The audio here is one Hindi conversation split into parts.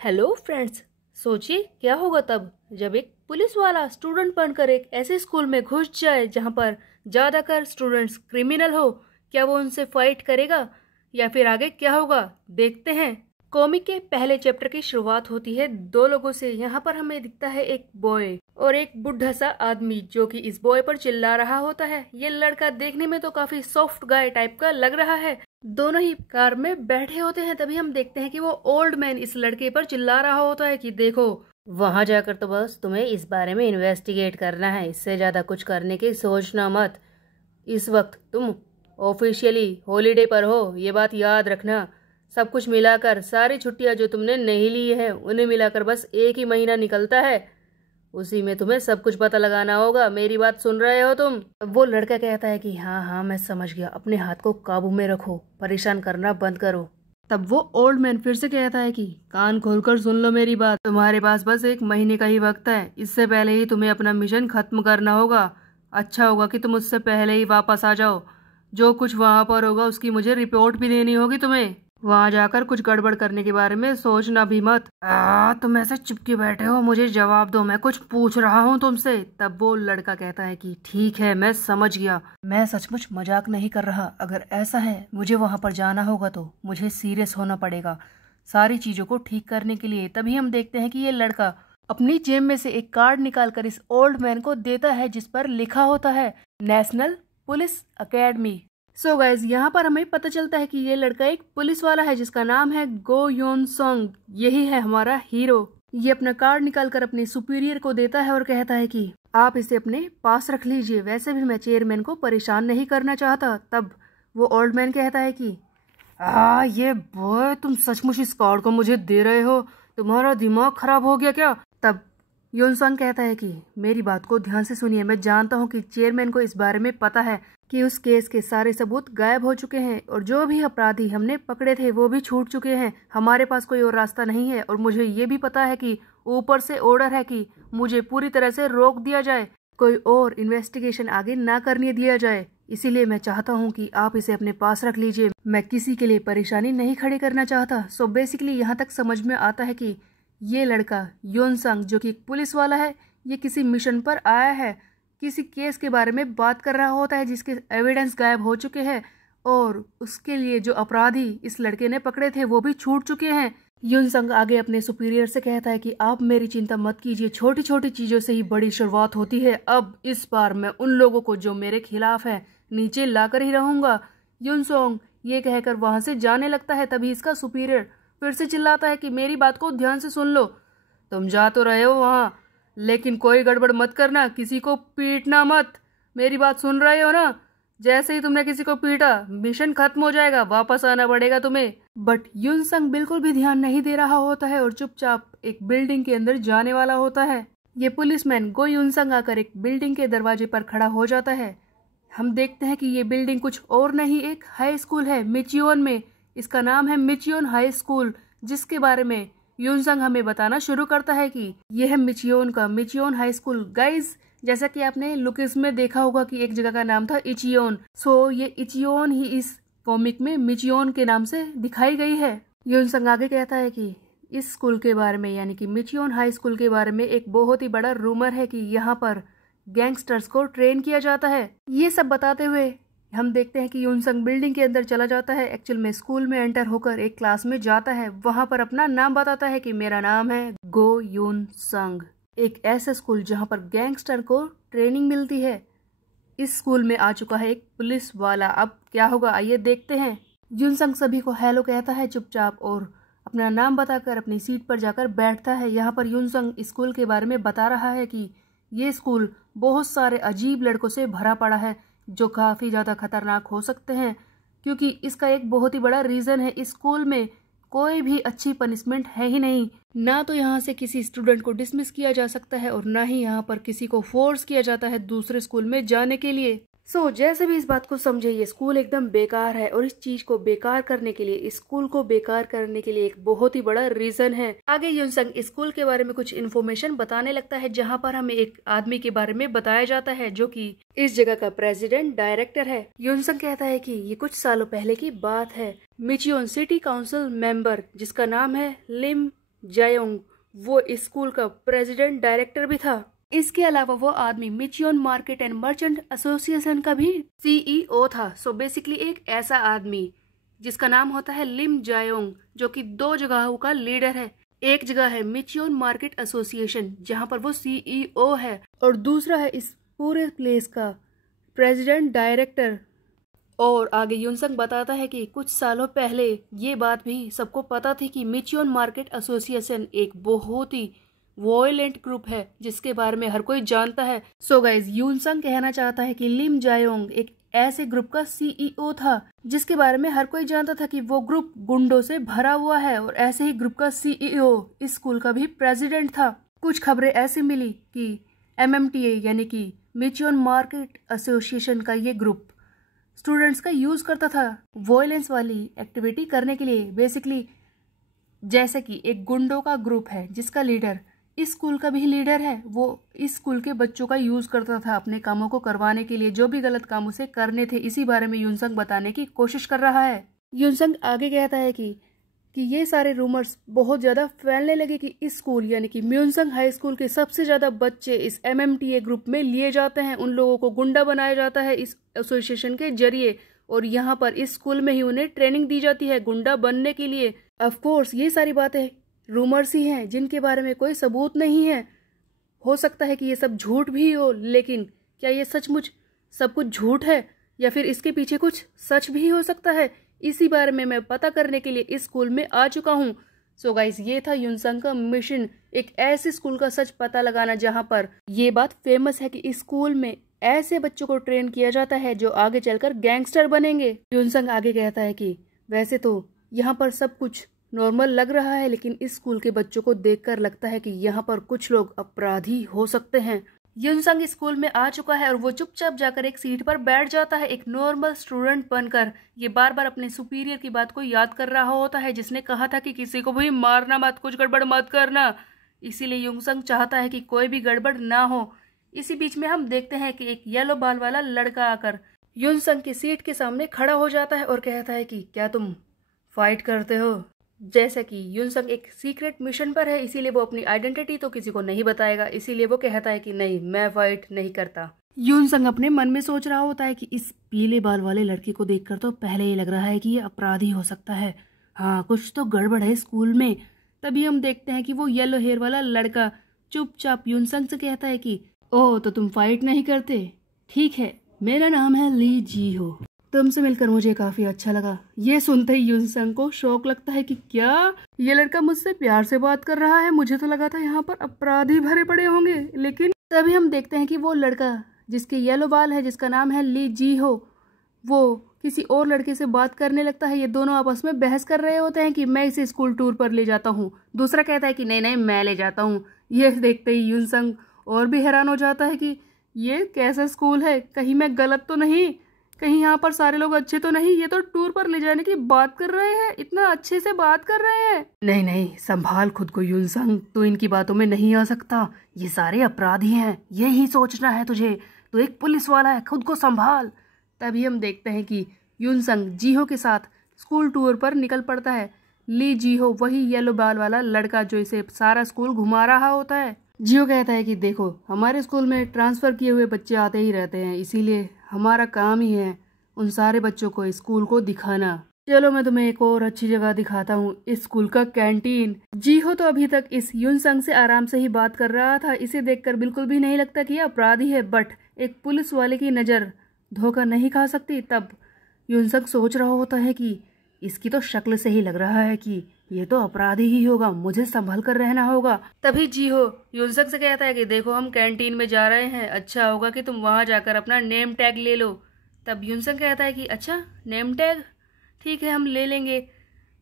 Hello friends. सोचिए क्या होगा तब जब एक पुलिस वाला स्टूडेंट बनकर एक ऐसे स्कूल में घुस जाए जहां पर ज्यादातर स्टूडेंट्स क्रिमिनल हो। क्या वो उनसे फाइट करेगा या फिर आगे क्या होगा, देखते हैं। कॉमिक के पहले चैप्टर की शुरुआत होती है दो लोगों से। यहाँ पर हमें दिखता है एक बॉय और एक बुढ़ा सा आदमी जो कि इस बॉय पर चिल्ला रहा होता है। ये लड़का देखने में तो काफी सॉफ्ट गाय टाइप का लग रहा है। दोनों ही कार में बैठे होते हैं, तभी हम देखते हैं कि वो ओल्ड मैन इस लड़के पर चिल्ला रहा होता है कि देखो, वहां जाकर तो बस तुम्हें इस बारे में इन्वेस्टिगेट करना है, इससे ज्यादा कुछ करने की सोचना मत। इस वक्त तुम ऑफिशियली हॉलीडे पर हो, ये बात याद रखना। सब कुछ मिलाकर सारी छुट्टियां जो तुमने नहीं ली है उन्हें मिलाकर बस एक ही महीना निकलता है, उसी में तुम्हें सब कुछ पता लगाना होगा। मेरी बात सुन रहे हो तुम? वो लड़का कहता है कि हाँ हाँ मैं समझ गया, अपने हाथ को काबू में रखो, परेशान करना बंद करो। तब वो ओल्ड मैन फिर से कहता है कि कान खोलकर सुन लो मेरी बात, तुम्हारे पास बस एक महीने का ही वक्त है, इससे पहले ही तुम्हें अपना मिशन खत्म करना होगा। अच्छा होगा कि तुम उससे पहले ही वापस आ जाओ। जो कुछ वहां पर होगा उसकी मुझे रिपोर्ट भी देनी होगी तुम्हें। वहां जाकर कुछ गड़बड़ करने के बारे में सोचना भी मत। तुम ऐसे चिपके बैठे हो, मुझे जवाब दो, मैं कुछ पूछ रहा हूँ तुमसे। तब वो लड़का कहता है कि ठीक है मैं समझ गया, मैं सचमुच मजाक नहीं कर रहा। अगर ऐसा है मुझे वहां पर जाना होगा तो मुझे सीरियस होना पड़ेगा सारी चीजों को ठीक करने के लिए। तभी हम देखते हैं कि ये लड़का अपनी जेब में से एक कार्ड निकालकर इस ओल्ड मैन को देता है जिस पर लिखा होता है national police academy. So guys यहाँ पर हमें पता चलता है कि ये लड़का एक पुलिस वाला है जिसका नाम है गो योन सोंग। यही है हमारा हीरो। ये अपना कार्ड निकालकर अपने सुपीरियर को देता है और कहता है कि आप इसे अपने पास रख लीजिए, वैसे भी मैं चेयरमैन को परेशान नहीं करना चाहता। तब वो ओल्ड मैन कहता है कि ये बॉय, तुम सचमुच इस कार्ड को मुझे दे रहे हो? तुम्हारा दिमाग खराब हो गया क्या? तब योनसंग कहता है कि मेरी बात को ध्यान से सुनिए, मैं जानता हूँ कि चेयरमैन को इस बारे में पता है कि उस केस के सारे सबूत गायब हो चुके हैं और जो भी अपराधी हमने पकड़े थे वो भी छूट चुके हैं। हमारे पास कोई और रास्ता नहीं है और मुझे ये भी पता है कि ऊपर से ऑर्डर है कि मुझे पूरी तरह से रोक दिया जाए, कोई और इन्वेस्टिगेशन आगे ना करने दिया जाए। इसीलिए मैं चाहता हूँ कि आप इसे अपने पास रख लीजिए। मैं किसी के लिए परेशानी नहीं खड़ी करना चाहता। सो बेसिकली यहाँ तक समझ में आता है कि ये लड़का योनसंग जो कि एक पुलिस वाला है, ये किसी मिशन पर आया है, किसी केस के बारे में बात कर रहा होता है जिसके एविडेंस गायब हो चुके हैं और उसके लिए जो अपराधी इस लड़के ने पकड़े थे वो भी छूट चुके हैं। योनसंग आगे अपने सुपीरियर से कहता है कि आप मेरी चिंता मत कीजिए, छोटी छोटी चीजों से ही बड़ी शुरुआत होती है। अब इस बार मैं उन लोगों को जो मेरे खिलाफ है नीचे लाकर ही रहूंगा। योनसंग ये कहकर वहां से जाने लगता है। तभी इसका सुपीरियर फिर से चिल्लाता है कि मेरी बात को ध्यान से सुन लो, तुम जा तो रहे हो वहां, लेकिन कोई गड़बड़ मत करना, किसी को पीटना मत। मेरी बात सुन रहे हो ना? जैसे ही तुमने किसी को पीटा मिशन खत्म हो जाएगा, वापस आना पड़ेगा तुम्हें। बट युनसंग बिल्कुल भी ध्यान नहीं दे रहा होता है और चुपचाप एक बिल्डिंग के अंदर जाने वाला होता है। ये पुलिसमैन गो युनसंग आकर एक बिल्डिंग के दरवाजे पर खड़ा हो जाता है। हम देखते हैं कि ये बिल्डिंग कुछ और नहीं, एक हाई स्कूल है मिचियोन में। इसका नाम है मिचियोन हाई स्कूल, जिसके बारे में युनसंग हमें बताना शुरू करता है कि यह है मिचियोन का मिचियोन हाई स्कूल। गाइज जैसा कि आपने लुकिस में देखा होगा कि एक जगह का नाम था इचियोन, सो ये इचियोन ही इस कॉमिक में मिचियोन के नाम से दिखाई गई है। युनसंग आगे कहता है कि इस स्कूल के बारे में यानी कि मिचियोन हाई स्कूल के बारे में एक बहुत ही बड़ा रूमर है कि यहाँ पर गैंगस्टर्स को ट्रेन किया जाता है। ये सब बताते हुए हम देखते हैं कि युनसंग बिल्डिंग के अंदर चला जाता है। एक्चुअल में स्कूल में एंटर होकर एक क्लास में जाता है, वहां पर अपना नाम बताता है कि मेरा नाम है गो युनसंग। एक ऐसा स्कूल जहां पर गैंगस्टर को ट्रेनिंग मिलती है। इस स्कूल में आ चुका है एक पुलिस वाला, अब क्या होगा आइए देखते हैं। युनसंग सभी को हेलो कहता है चुपचाप और अपना नाम बताकर अपनी सीट पर जाकर बैठता है। यहाँ पर युनसंग स्कूल के बारे में बता रहा है कि ये स्कूल बहुत सारे अजीब लड़कों से भरा पड़ा है जो काफी ज्यादा खतरनाक हो सकते हैं, क्योंकि इसका एक बहुत ही बड़ा रीजन है, इस स्कूल में कोई भी अच्छी पनिशमेंट है ही नहीं। ना तो यहाँ से किसी स्टूडेंट को डिसमिस किया जा सकता है और ना ही यहाँ पर किसी को फोर्स किया जाता है दूसरे स्कूल में जाने के लिए। सो जैसे भी इस बात को समझे, ये स्कूल एकदम बेकार है और इस चीज को बेकार करने के लिए, इस स्कूल को बेकार करने के लिए एक बहुत ही बड़ा रीजन है। आगे युनसंग स्कूल के बारे में कुछ इन्फॉर्मेशन बताने लगता है, जहाँ पर हमें एक आदमी के बारे में बताया जाता है जो कि इस जगह का प्रेसिडेंट डायरेक्टर है। युनसंग कहता है कि ये कुछ सालों पहले की बात है। मिचियोन सिटी काउंसिल मेंबर जिसका नाम है लिम जायोंग वो इस स्कूल का प्रेसिडेंट डायरेक्टर भी था। इसके अलावा वो आदमी मिचियोन मार्केट एंड मर्चेंट एसोसिएशन का भी सीईओ था। सो बेसिकली एक ऐसा आदमी जिसका नाम होता है लिम जायोंग, जो कि 2 जगहों का लीडर है। एक जगह है मिचियोन मार्केट एसोसिएशन जहां पर वो सीईओ है, और दूसरा है इस पूरे प्लेस का प्रेसिडेंट डायरेक्टर। और आगे युनसंग बताता है कि कुछ सालों पहले ये बात भी सबको पता थी कि मिचियोन मार्केट एसोसिएशन एक बहुत ही वॉयलेंट ग्रुप है जिसके बारे में हर कोई जानता है। सो गाइज, युनसंग कहना चाहता है कि लिम जायोंग एक ऐसे ग्रुप का सीईओ था जिसके बारे में हर कोई जानता था कि वो ग्रुप गुंडों से भरा हुआ है, और ऐसे ही ग्रुप का सीईओ इस स्कूल का भी प्रेसिडेंट था। कुछ खबरें ऐसी मिली कि एमएमटीए यानी कि मिचियोन मार्केट एसोसिएशन का ये ग्रुप स्टूडेंट्स का यूज करता था वॉयलेंस वाली एक्टिविटी करने के लिए। बेसिकली जैसे कि एक गुंडों का ग्रुप है जिसका लीडर इस स्कूल का भी लीडर है, वो इस स्कूल के बच्चों का यूज करता था अपने कामों को करवाने के लिए, जो भी गलत काम उसे करने थे। इसी बारे में युनसंग बताने की कोशिश कर रहा है। युनसंग आगे कहता है कि ये सारे रूमर्स बहुत ज्यादा फैलने लगे कि इस स्कूल यानी कि म्यूनसंग हाई स्कूल के सबसे ज्यादा बच्चे इस एमएमटीए ग्रुप में लिए जाते हैं। उन लोगों को गुंडा बनाया जाता है इस एसोसिएशन के जरिए, और यहाँ पर इस स्कूल में ही उन्हें ट्रेनिंग दी जाती है गुंडा बनने के लिए। ऑफ कोर्स ये सारी बातें रूमर्स ही हैं जिनके बारे में कोई सबूत नहीं है। हो सकता है कि ये सब झूठ भी हो, लेकिन क्या ये सचमुच सब कुछ झूठ है या फिर इसके पीछे कुछ सच भी हो सकता है? इसी बारे में मैं पता करने के लिए इस स्कूल में आ चुका हूँ। सो गाइस, ये था युनसंग का मिशन, एक ऐसे स्कूल का सच पता लगाना जहाँ पर ये बात फेमस है कि इस स्कूल में ऐसे बच्चों को ट्रेन किया जाता है जो आगे चलकर गैंगस्टर बनेंगे। युनसंग आगे कहता है कि वैसे तो यहाँ पर सब कुछ नॉर्मल लग रहा है, लेकिन इस स्कूल के बच्चों को देखकर लगता है कि यहाँ पर कुछ लोग अपराधी हो सकते हैं। युनसंग स्कूल में आ चुका है और वो चुपचाप जाकर एक सीट पर बैठ जाता है एक नॉर्मल स्टूडेंट बनकर। ये बार बार अपने सुपीरियर की बात को याद कर रहा होता है जिसने कहा था कि किसी को भी मारना मत, कुछ गड़बड़ मत करना। इसीलिए युनसंग चाहता है कि कोई भी गड़बड़ ना हो। इसी बीच में हम देखते हैं कि एक येलो बाल वाला लड़का आकर युनसंग की सीट के सामने खड़ा हो जाता है और कहता है कि क्या तुम फाइट करते हो? जैसे कि युनसंग एक सीक्रेट मिशन पर है, इसीलिए वो अपनी आइडेंटिटी तो किसी को नहीं बताएगा, इसीलिए वो कहता है कि नहीं, मैं फाइट नहीं करता। युनसंग अपने मन में सोच रहा होता है कि इस पीले बाल वाले लड़के को देखकर तो पहले ही लग रहा है कि ये अपराधी हो सकता है। हाँ, कुछ तो गड़बड़ है स्कूल में। तभी हम देखते हैं कि वो येलो हेयर वाला लड़का चुपचाप युनसंग से कहता है कि ओह, तो तुम फाइट नहीं करते? ठीक है, मेरा नाम है ली जी हो, तुमसे मिलकर मुझे काफी अच्छा लगा। ये सुनते ही युनसंग को शौक लगता है कि क्या ये लड़का मुझसे प्यार से बात कर रहा है? मुझे तो लगा था यहाँ पर अपराधी भरे पड़े होंगे। लेकिन तभी हम देखते हैं कि वो लड़का जिसके येलो बाल है, जिसका नाम है ली जी हो, वो किसी और लड़के से बात करने लगता है। ये दोनों आपस में बहस कर रहे होते हैं कि मैं इसे स्कूल टूर पर ले जाता हूँ। दूसरा कहता है कि नहीं नहीं, मैं ले जाता हूँ। ये देखते ही युनसंग और भी हैरान हो जाता है कि ये कैसा स्कूल है, कहीं मैं गलत तो नहीं, कहीं यहाँ पर सारे लोग अच्छे तो नहीं? ये तो टूर पर ले जाने की बात कर रहे हैं, इतना अच्छे से बात कर रहे हैं। नहीं नहीं, संभाल खुद को युनसंग, तू इनकी बातों में नहीं आ सकता। ये सारे अपराधी हैं, यही सोचना है तुझे। तू एक पुलिस वाला है, खुद को संभाल। तभी हम देखते हैं कि युनसंग जीहो के साथ स्कूल टूर पर निकल पड़ता है। ली जीहो वही येलो बाल वाला लड़का जो इसे सारा स्कूल घुमा रहा होता है। जियो कहता है कि देखो, हमारे स्कूल में ट्रांसफर किए हुए बच्चे आते ही रहते हैं, इसीलिए हमारा काम ही है उन सारे बच्चों को स्कूल को दिखाना। चलो मैं तुम्हें एक और अच्छी जगह दिखाता हूँ, इस स्कूल का कैंटीन। जीहो तो अभी तक इस युनसंग से आराम से ही बात कर रहा था। इसे देखकर बिल्कुल भी नहीं लगता कि यह अपराधी है, बट एक पुलिस वाले की नज़र धोखा नहीं खा सकती। तब युनसंग सोच रहा होता है कि इसकी तो शक्ल से ही लग रहा है कि ये तो अपराधी ही होगा, मुझे संभल कर रहना होगा। तभी जीहो युनसंग से कहता है कि देखो, हम कैंटीन में जा रहे हैं, अच्छा होगा कि तुम वहां जाकर अपना नेम टैग ले लो। तब युनसंग कहता है कि अच्छा, नेम टैग, ठीक है, हम ले लेंगे।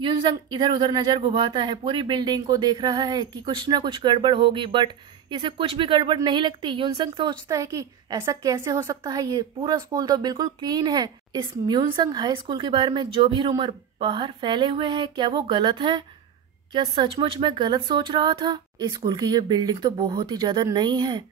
युनसंग इधर उधर नजर घुमाता है, पूरी बिल्डिंग को देख रहा है कि कुछ ना कुछ गड़बड़ होगी, बट इसे कुछ भी गड़बड़ नहीं लगती। युनसंग सोचता है कि ऐसा कैसे हो सकता है, ये पूरा स्कूल तो बिल्कुल क्लीन है। इस म्यूनसंग हाई स्कूल के बारे में जो भी रूमर बाहर फैले हुए हैं, क्या वो गलत है? क्या सचमुच मैं गलत सोच रहा था? इस स्कूल की ये बिल्डिंग तो बहुत ही ज्यादा नई है,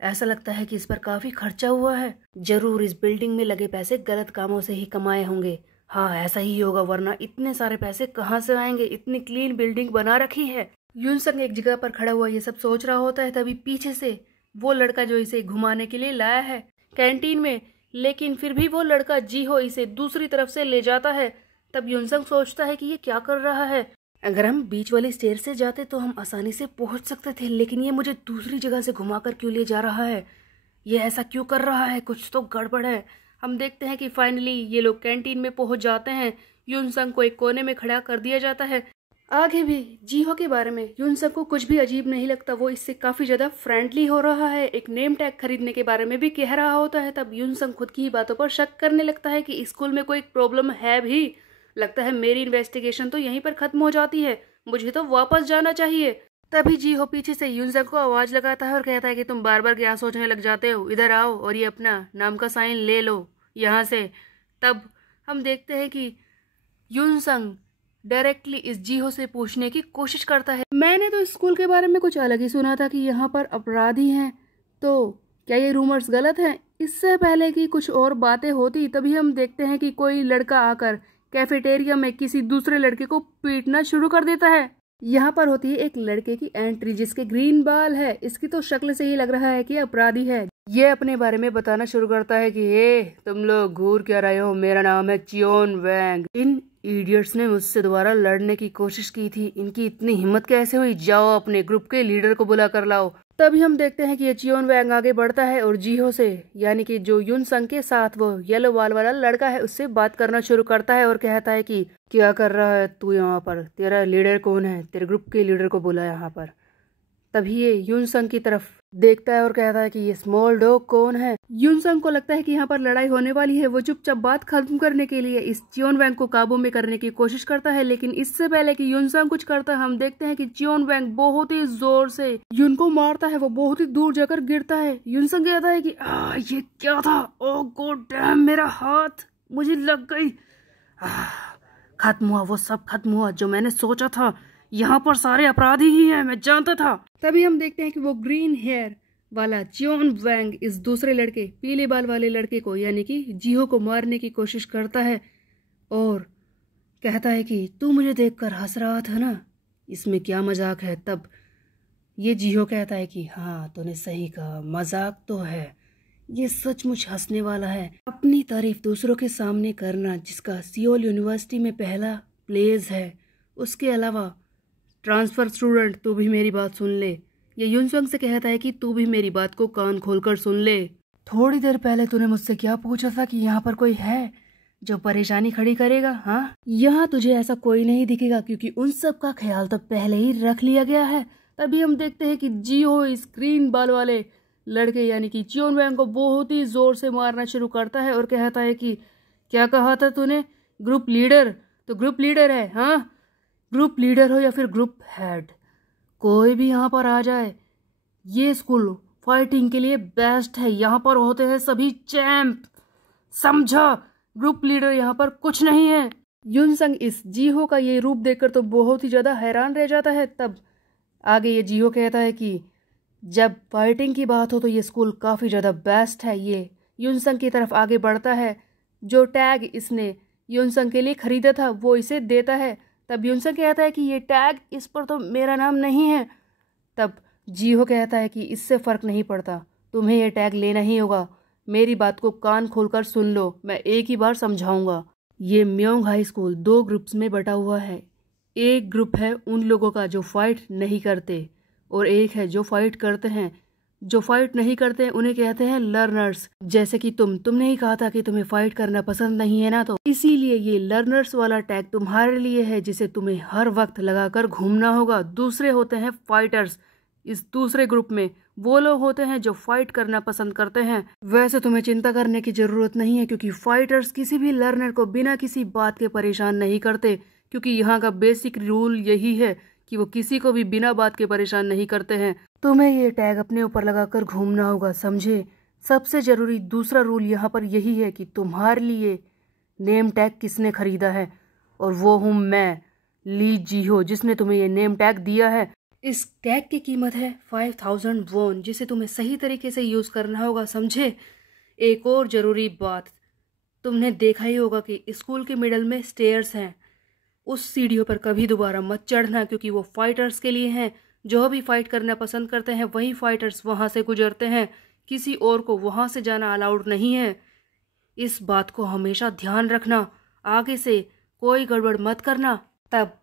ऐसा लगता है कि इस पर काफी खर्चा हुआ है। जरूर इस बिल्डिंग में लगे पैसे गलत कामों से ही कमाए होंगे। हाँ, ऐसा ही होगा, वरना इतने सारे पैसे कहाँ से आएंगे? इतनी क्लीन बिल्डिंग बना रखी है। यूनसंग एक जगह पर खड़ा हुआ ये सब सोच रहा होता है, तभी पीछे से वो लड़का जो इसे घुमाने के लिए लाया है कैंटीन में, लेकिन फिर भी वो लड़का जी हो इसे दूसरी तरफ से ले जाता है। तब यूनसंग सोचता है कि ये क्या कर रहा है, अगर हम बीच वाले स्टेयर से जाते तो हम आसानी से पहुंच सकते थे, लेकिन ये मुझे दूसरी जगह से घुमाकर क्यों ले जा रहा है, ये ऐसा क्यों कर रहा है, कुछ तो गड़बड़ है। हम देखते हैं कि फाइनली ये लोग कैंटीन में पहुंच जाते हैं। यूनसंग को एक कोने में खड़ा कर दिया जाता है। आगे भी जीहो के बारे में यूनसंग को कुछ भी अजीब नहीं लगता, वो इससे काफी ज्यादा फ्रेंडली हो रहा है। एक नेम टैग खरीदने के बारे में भी कह रहा होता है। तब यूनसंग खुद की ही बातों पर शक करने लगता है कि स्कूल में कोई प्रॉब्लम है भी। लगता है मेरी इन्वेस्टिगेशन तो यहीं पर खत्म हो जाती है, मुझे तो वापस जाना चाहिए। तभी जीहो पीछे से यूनसंग को आवाज लगाता है और कहता है कि तुम बार बार क्या सोचने लग जाते हो, इधर आओ और ये अपना नाम का साइन ले लो यहाँ से। तब हम देखते हैं कि यूनसंग डायरेक्टली इस जीहो से पूछने की कोशिश करता है, मैंने तो स्कूल के बारे में कुछ अलग ही सुना था कि यहाँ पर अपराधी हैं, तो क्या ये रूमर्स गलत हैं? इससे पहले कि कुछ और बातें होती तभी हम देखते हैं कि कोई लड़का आकर कैफेटेरिया में किसी दूसरे लड़के को पीटना शुरू कर देता है। यहाँ पर होती है एक लड़के की एंट्री जिसके ग्रीन बाल है। इसकी तो शक्ल से ही लग रहा है कि अपराधी है। ये अपने बारे में बताना शुरू करता है कि तुम लोग घूर क्या रहे हो, मेरा नाम है चियोन वैंग। इन इडियट्स ने मुझसे दोबारा लड़ने की कोशिश की थी, इनकी इतनी हिम्मत कैसे हुई, जाओ अपने ग्रुप के लीडर को बुला कर लाओ। तभी हम देखते हैं कि ये चियोन वैंग आगे बढ़ता है और जीहो से, यानी कि जो यूनसंग के साथ वो येलो बाल वाला लड़का है, उससे बात करना शुरू करता है और कहता है कि क्या कर रहा है तू यहाँ पर, तेरा लीडर कौन है, तेरे ग्रुप के लीडर को बुला यहाँ पर। तभी ये यूनसंग की तरफ देखता है और कहता है कि ये स्मॉल डॉग कौन है। यूनसंग को लगता है कि यहाँ पर लड़ाई होने वाली है। वो चुपचाप बात खत्म करने के लिए इस चियोन वैंग को काबू में करने की कोशिश करता है, लेकिन इससे पहले कि यूनसंग कुछ करता है हम देखते हैं कि चियोन वैंग बहुत ही जोर से यून को मारता है। वो बहुत ही दूर जाकर गिरता है। यूनसंग कहता है कि ये क्या था, ओ गॉड डैम, मेरा हाथ, मुझे लग गई। खत्म हुआ, वो सब खत्म हुआ जो मैंने सोचा था, यहाँ पर सारे अपराधी ही हैं, मैं जानता था। तभी हम देखते हैं कि वो ग्रीन हेयर वाला चियोन वैंग इस दूसरे लड़के, पीले बाल वाले लड़के को, यानी कि जीहो को मारने की कोशिश करता है और कहता है कि तू मुझे देखकर हंस रहा था ना, इसमें क्या मजाक है। तब ये जीहो कहता है कि हाँ तूने सही कहा, मजाक तो है, ये सचमुच हंसने वाला है। अपनी तारीफ दूसरों के सामने करना, जिसका सियोल यूनिवर्सिटी में पहला प्लेस है, उसके अलावा ट्रांसफर स्टूडेंट, तू भी मेरी बात सुन ले। ये यूनसंग से कहता है कि तू भी मेरी बात को कान खोलकर सुन ले। थोड़ी देर पहले तूने मुझसे क्या पूछा था कि यहाँ पर कोई है जो परेशानी खड़ी करेगा? हाँ, यहाँ तुझे ऐसा कोई नहीं दिखेगा क्योंकि उन सब का ख्याल तो पहले ही रख लिया गया है। तभी हम देखते हैं कि जीहो इस ग्रीन बाल वाले लड़के यानी कि चियोन वैंग को बहुत ही जोर से मारना शुरू करता है और कहता है कि क्या कहा था तूने, ग्रुप लीडर? तो ग्रुप लीडर है, हाँ, ग्रुप लीडर हो या फिर ग्रुप हेड, कोई भी यहाँ पर आ जाए, ये स्कूल फाइटिंग के लिए बेस्ट है, यहाँ पर होते हैं सभी चैंप, समझा? ग्रुप लीडर यहाँ पर कुछ नहीं है। यूनसंग इस जीहो का ये रूप देखकर तो बहुत ही ज्यादा हैरान रह जाता है। तब आगे ये जीहो कहता है कि जब फाइटिंग की बात हो तो ये स्कूल काफी ज्यादा बेस्ट है। ये यूनसंग की तरफ आगे बढ़ता है, जो टैग इसने यूनसंग के लिए खरीदा था वो इसे देता है। तब यूनसंग कहता है कि ये टैग, इस पर तो मेरा नाम नहीं है। तब जीहो कहता है कि इससे फर्क नहीं पड़ता, तुम्हें ये टैग लेना ही होगा, मेरी बात को कान खोलकर सुन लो, मैं एक ही बार समझाऊंगा। ये म्योंग हाई स्कूल 2 ग्रुप्स में बटा हुआ है। एक ग्रुप है उन लोगों का जो फाइट नहीं करते और एक है जो फाइट करते हैं। जो फाइट नहीं करते हैं उन्हें कहते हैं लर्नर्स। जैसे कि तुमने ही कहा था कि तुम्हें फाइट करना पसंद नहीं है ना, तो इसीलिए ये लर्नर्स वाला टैग तुम्हारे लिए है, जिसे तुम्हें हर वक्त लगाकर घूमना होगा। दूसरे होते हैं फाइटर्स। इस दूसरे ग्रुप में वो लोग होते हैं जो फाइट करना पसंद करते हैं। वैसे तुम्हें चिंता करने की जरूरत नहीं है क्योंकि फाइटर्स किसी भी लर्नर को बिना किसी बात के परेशान नहीं करते, क्योंकि यहाँ का बेसिक रूल यही है कि वो किसी को भी बिना बात के परेशान नहीं करते हैं। तुम्हें ये टैग अपने ऊपर लगाकर घूमना होगा, समझे? सबसे जरूरी दूसरा रूल यहाँ पर यही है कि तुम्हारे लिए नेम टैग किसने खरीदा है, और वो हूँ मैं, ली जीहो, जिसने तुम्हें ये नेम टैग दिया है। इस टैग की कीमत है 5000 वॉन, जिसे तुम्हें सही तरीके से यूज करना होगा, समझे? एक और जरूरी बात, तुमने देखा ही होगा कि स्कूल के मिडल में स्टेयर्स हैं, उस सीढ़ियों पर कभी दोबारा मत चढ़ना, क्योंकि वो फाइटर्स के लिए हैं। जो भी फाइट करना पसंद करते हैं वही फाइटर्स वहाँ से गुजरते हैं, किसी और को वहाँ से जाना अलाउड नहीं है। इस बात को हमेशा ध्यान रखना, आगे से कोई गड़बड़ मत करना। तब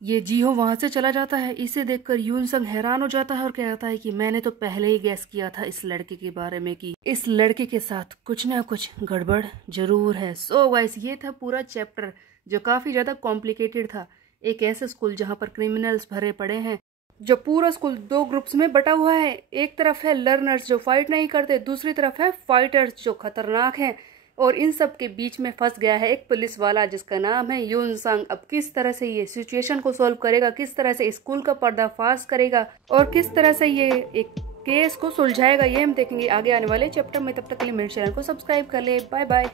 ये जीहो वहां से चला जाता है। इसे देखकर यूनसंग हैरान हो जाता है और कहता है कि मैंने तो पहले ही गैस किया था इस लड़के के बारे में कि इस लड़के के साथ कुछ ना कुछ गड़बड़ जरूर है। सो गाइस, ये था पूरा चैप्टर जो काफी ज्यादा कॉम्प्लिकेटेड था। एक ऐसे स्कूल जहाँ पर क्रिमिनल्स भरे पड़े हैं, जो पूरा स्कूल दो ग्रुप्स में बटा हुआ है। एक तरफ है लर्नर्स जो फाइट नहीं करते, दूसरी तरफ है फाइटर्स जो खतरनाक हैं। और इन सब के बीच में फंस गया है एक पुलिस वाला जिसका नाम है यूनसंग। अब किस तरह से ये सिचुएशन को सॉल्व करेगा, किस तरह से स्कूल का पर्दाफाश करेगा और किस तरह से ये एक केस को सुलझाएगा, ये हम देखेंगे आगे आने वाले चैप्टर में। तब तक के लिए मेरे चैनल को सब्सक्राइब कर ले। Bye bye.